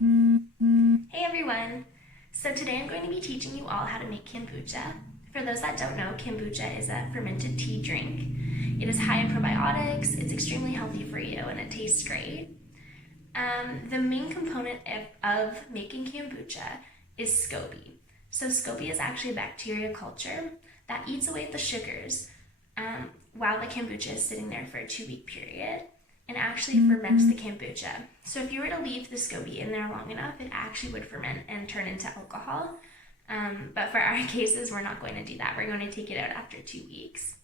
Hey everyone! So today I'm going to be teaching you all how to make kombucha. For those that don't know, kombucha is a fermented tea drink. It is high in probiotics, it's extremely healthy for you, and it tastes great. The main component of making kombucha is SCOBY. So SCOBY is actually a bacteria culture that eats away at the sugars while the kombucha is sitting there for a 2-week period, and actually ferments the kombucha. So if you were to leave the SCOBY in there long enough, it actually would ferment and turn into alcohol. But for our cases, we're not going to do that. We're going to take it out after 2 weeks.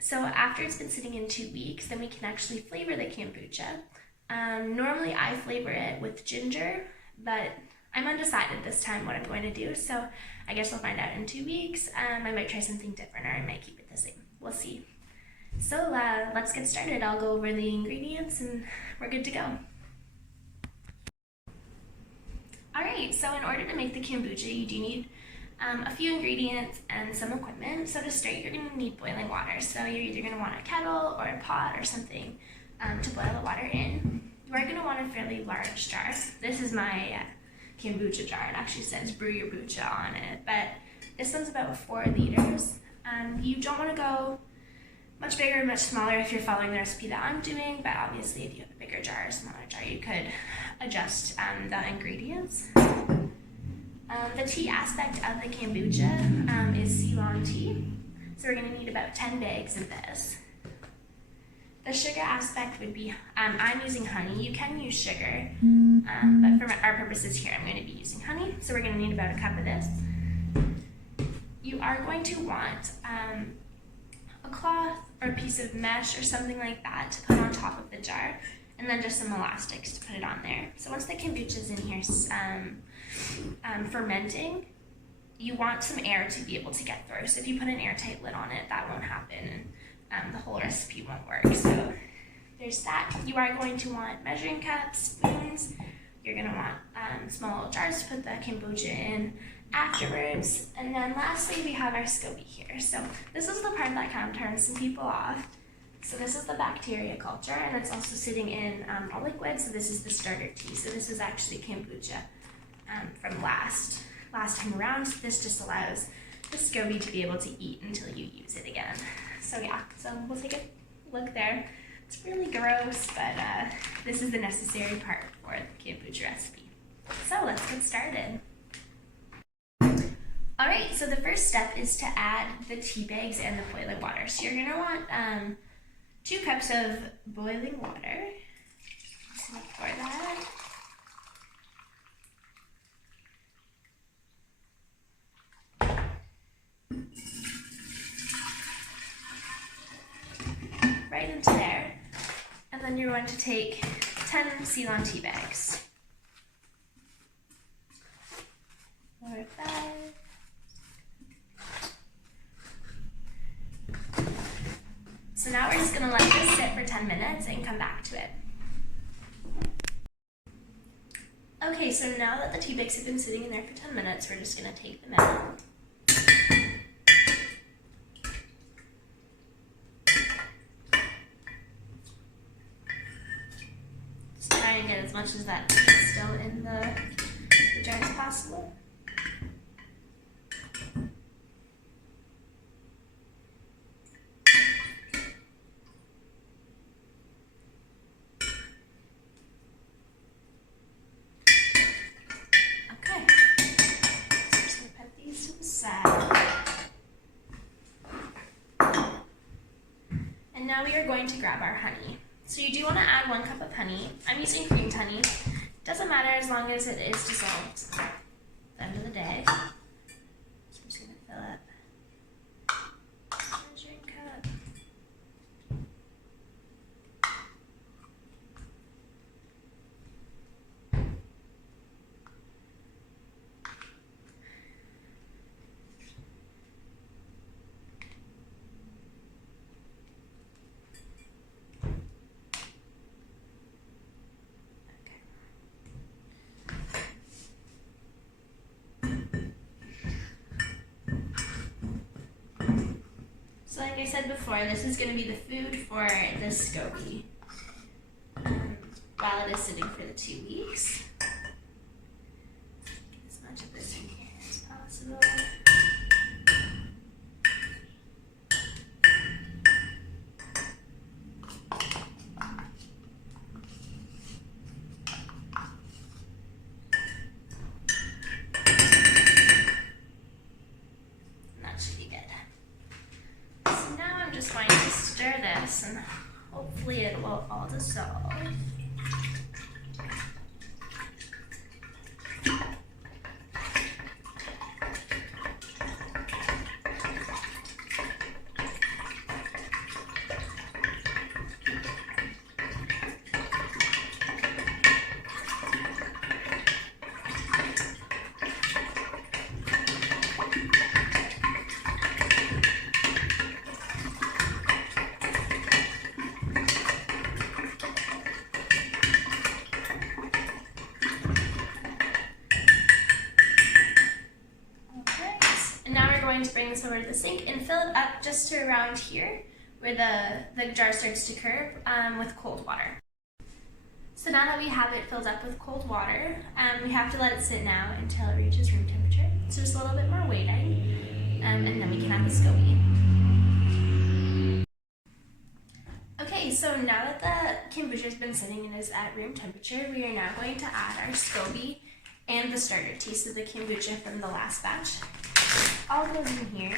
So after it's been sitting in 2 weeks, then we can actually flavor the kombucha. Normally I flavor it with ginger, but I'm undecided this time what I'm going to do, so I guess we'll find out in 2 weeks. I might try something different, or I might keep it the same. We'll see. So let's get started. I'll go over the ingredients and we're good to go. Alright, so in order to make the kombucha, you do need a few ingredients and some equipment. So to start, you're going to need boiling water. So you're either going to want a kettle or a pot or something to boil the water in. You are going to want a fairly large jar. This is my kombucha jar. It actually says brew your bucha on it, but this one's about 4 liters. You don't want to go much bigger, much smaller if you're following the recipe that I'm doing, but obviously if you have a bigger jar or smaller jar, you could adjust the ingredients. The tea aspect of the kombucha is Ceylon tea, so we're going to need about 10 bags of this. The sugar aspect would be, I'm using honey. You can use sugar, but for our purposes here, I'm going to be using honey, so we're going to need about a cup of this. You are going to want a cloth or a piece of mesh or something like that to put on top of the jar, and then just some elastics to put it on there. So once the kombucha is in here fermenting, you want some air to be able to get through. So if you put an airtight lid on it, that won't happen, and the whole recipe won't work. So there's that. You are going to want measuring cups, spoons. You're going to want small jars to put the kombucha in afterwards. And then lastly, we have our SCOBY here. So this is the part that kind of turns some people off. So this is the bacteria culture, and it's also sitting in a liquid. So this is the starter tea. So this is actually kombucha from last time around. So this just allows the SCOBY to be able to eat until you use it again. So yeah, so we'll take a look there. It's really gross, but this is the necessary part for the kombucha recipe. So let's get started. Alright, so the first step is to add the tea bags and the boiling water. So you're going to want 2 cups of boiling water. So pour that. Right into there. And then you're going to take 10 Ceylon tea bags. Pour that. So now we're just going to let this sit for 10 minutes and come back to it. Okay, so now that the tea bags have been sitting in there for 10 minutes, we're just going to take them out. Just try and get as much of that tea still in the jar as possible. And now we are going to grab our honey. So you do want to add 1 cup of honey. I'm using creamed honey. Doesn't matter as long as it is dissolved at the end of the day. So I'm just going to fill up a measuring cup. So like I said before, this is going to be the food for the SCOBY while it is sitting for the 2 weeks. going to bring this over to the sink and fill it up just to around here where the jar starts to curve with cold water. So now that we have it filled up with cold water, we have to let it sit now until it reaches room temperature. So just a little bit more waiting, and then we can add the SCOBY. Okay, so now that the kombucha has been sitting and is at room temperature, we are now going to add our SCOBY and the starter taste of the kombucha from the last batch. All goes in here.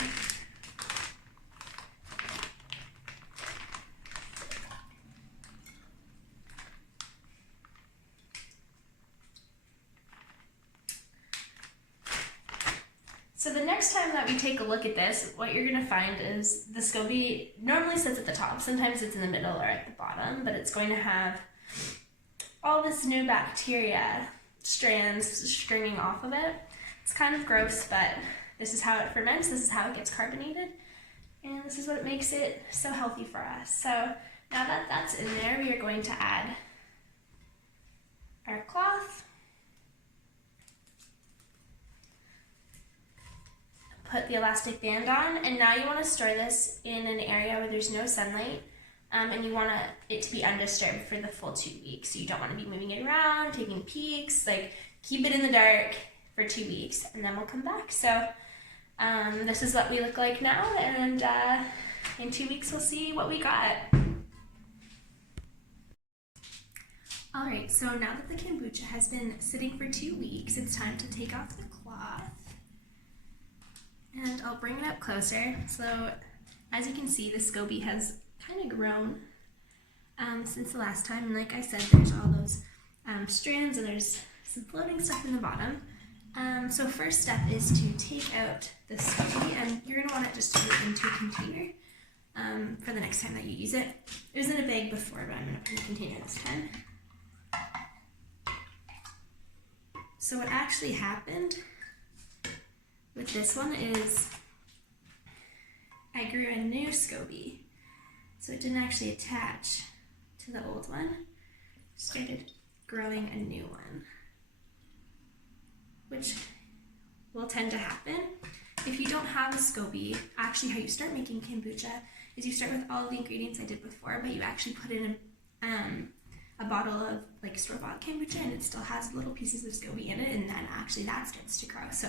So the next time that we take a look at this, what you're going to find is the SCOBY normally sits at the top. Sometimes it's in the middle or at the bottom, but it's going to have all this new bacteria strands stringing off of it. It's kind of gross, but this is how it ferments, this is how it gets carbonated, and this is what makes it so healthy for us. So now that that's in there, we are going to add our cloth. Put the elastic band on, and now you want to store this in an area where there's no sunlight, and you want it to be undisturbed for the full 2 weeks. So you don't want to be moving it around, taking peeks, like keep it in the dark for 2 weeks, and then we'll come back. So this is what we look like now, and in 2 weeks we'll see what we got. Alright, so now that the kombucha has been sitting for 2 weeks, it's time to take off the cloth. And I'll bring it up closer. So as you can see, the SCOBY has kind of grown since the last time. And like I said, there's all those strands, and there's some floating stuff in the bottom. So first step is to take out the SCOBY, and you're going to want it just to put it into a container for the next time that you use it. It was in a bag before, but I'm going to put it in a container this time. So what actually happened with this one is I grew a new SCOBY, so it didn't actually attach to the old one. Started growing a new one, which will tend to happen if you don't have a SCOBY. Actually, how you start making kombucha is you start with all the ingredients I did before, but you actually put in a bottle of like store-bought kombucha, and it still has little pieces of SCOBY in it, and then actually that starts to grow. So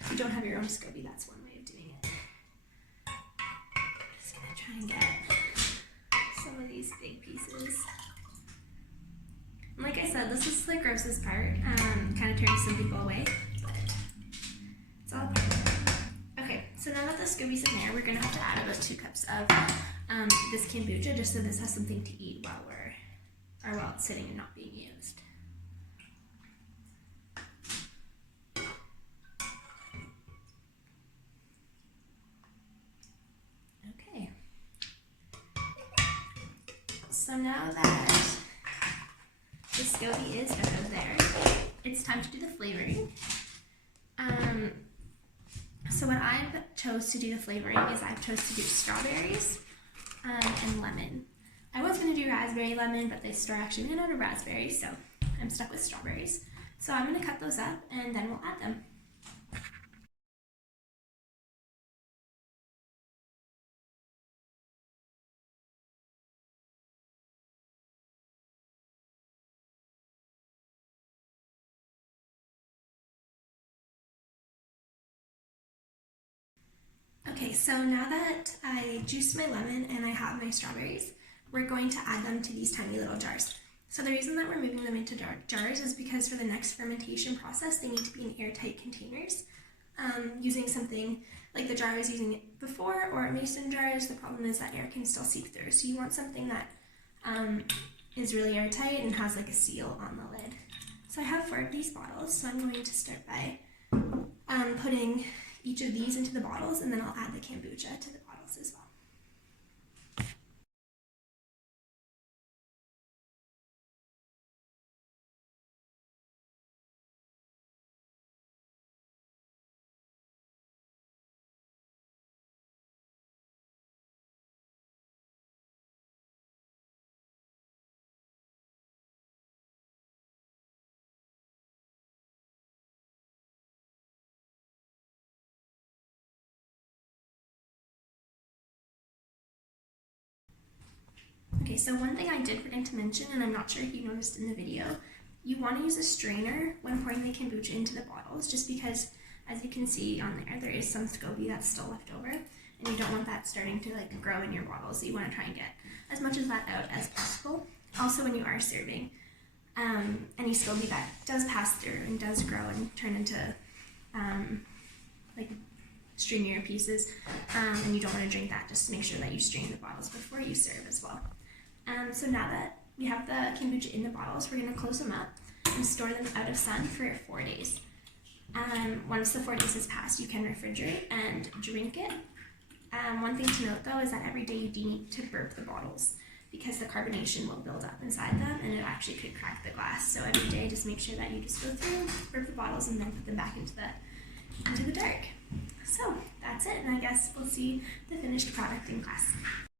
if you don't have your own SCOBY, that's one way of doing it. Just gonna try and get some of these big pieces. And like I said, this is the grossest part. Kind of turns some people away, but it's all part of it. Okay, so now that the SCOBY's in there, we're gonna have to add about 2 cups of this kombucha, just so this has something to eat while while it's sitting and not being used. Okay. So now that the SCOBY is out of there, it's time to do the flavoring. So what I've chose to do the flavoring is I've chose to do strawberries and lemon. I was going to do raspberry lemon, but the store actually ran out of raspberries, so I'm stuck with strawberries. So I'm going to cut those up, and then we'll add them. Okay, so now that I juiced my lemon and I have my strawberries, we're going to add them to these tiny little jars. So the reason that we're moving them into jars is because for the next fermentation process, they need to be in airtight containers. Using something like the jar I was using before, or mason jars, the problem is that air can still seep through. So you want something that is really airtight and has like a seal on the lid. So I have 4 of these bottles, so I'm going to start by putting each of these into the bottles, and then I'll add the kombucha to the bottles as well. so one thing I did forget to mention, and I'm not sure if you noticed in the video, you want to use a strainer when pouring the kombucha into the bottles, just because, as you can see on there is some SCOBY that's still left over, and you don't want that starting to like grow in your bottles, so you want to try and get as much of that out as possible. Also, when you are serving, any SCOBY that does pass through and does grow and turn into like stringier pieces, and you don't want to drink that, just make sure that you strain the bottles before you serve as well. So now that we have the kombucha in the bottles, we're going to close them up and store them out of sun for 4 days. Once the 4 days has passed, you can refrigerate and drink it. One thing to note though is that every day you do need to burp the bottles, because the carbonation will build up inside them and it actually could crack the glass. So every day just make sure that you just go through, burp the bottles, and then put them back into the dark. So that's it, and I guess we'll see the finished product in class.